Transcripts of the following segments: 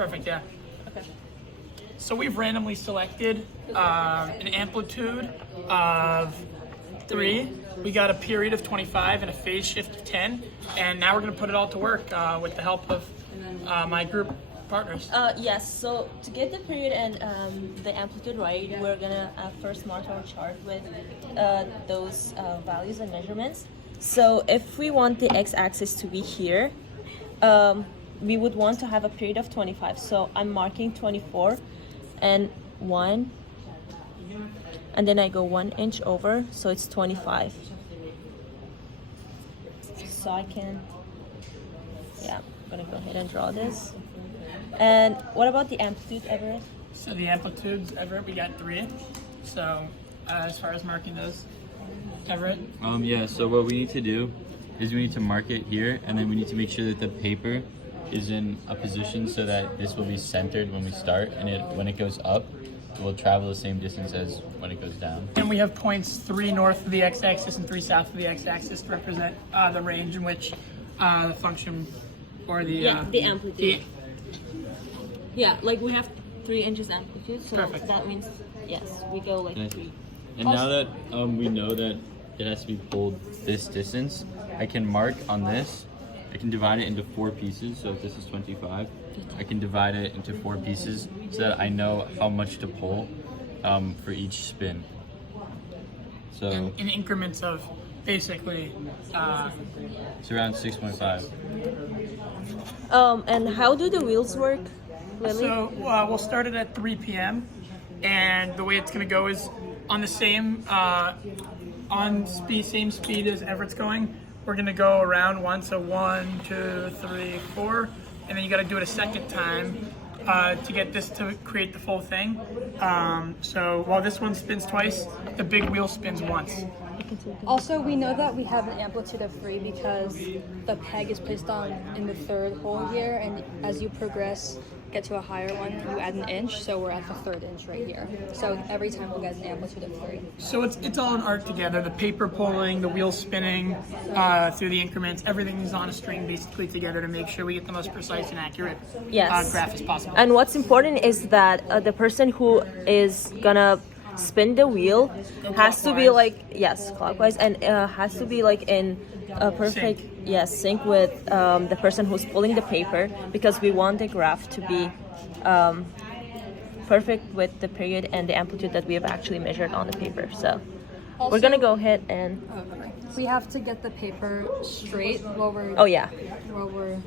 Perfect, yeah. Okay. So we've randomly selected an amplitude of 3. We got a period of 25 and a phase shift of 10. And now we're going to put it all to work with the help of my group partners. Yes, so to get the period and the amplitude right, we're gonna first mark our chart with those values and measurements. So if we want the x-axis to be here, we would want to have a period of 25. So I'm marking 24 and 1, and then I go 1 inch over, so it's 25. So I can, yeah, I'm gonna go ahead and draw this. And what about the amplitude, Everett? So the amplitudes, Everett, we got 3. So as far as marking those, Everett? Yeah, so what we need to do is we need to mark it here, and then we need to make sure that the paper is in a position so that this will be centered when we start, and when it goes up, it will travel the same distance as when it goes down. And we have points 3 north of the x-axis and 3 south of the x-axis to represent the range in which the function or the amplitude. Yeah, like we have 3 inches amplitude, so Perfect. that means, yes, we go like Nice. 3. And now that we know that it has to be pulled this distance, I can mark on this. I can divide it into 4 pieces. So if this is 25, I can divide it into 4 pieces so that I know how much to pull for each spin. So in increments of basically it's around 6.5. And how do the wheels work, Lily? So we'll start it at 3 p.m. and the way it's going to go is on the same same speed as Everett's going. We're going to go around once, so 1, 2, 3, 4, and then you got to do it a second time to get this to create the full thing. So while this one spins twice, the big wheel spins once. Also, we know that we have an amplitude of 3 because the peg is placed on in the 3rd hole here, and as you progress, get to a higher one, you add an inch, so we're at the 3rd inch right here. So every time we'll get an amplitude of 3. So it's all an art together. The paper pulling, the wheel spinning through the increments, everything is on a string basically together to make sure we get the most precise and accurate Yes. graph as possible. And what's important is that the person who is gonna spin the wheel has to be clockwise. like, yes, clockwise, and has to be like in a perfect sync with the person who's pulling the paper, because we want the graph to be perfect with the period and the amplitude that we have actually measured on the paper. So Also, we're gonna go ahead and we have to get the paper straight while we're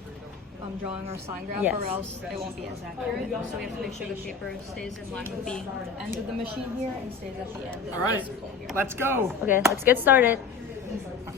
drawing our sign graph, Yes. or else it won't be as accurate. So we have to make sure the paper stays in line with the end of the machine here and stays at the end of All right, this pole here. let's go. okay, let's get started.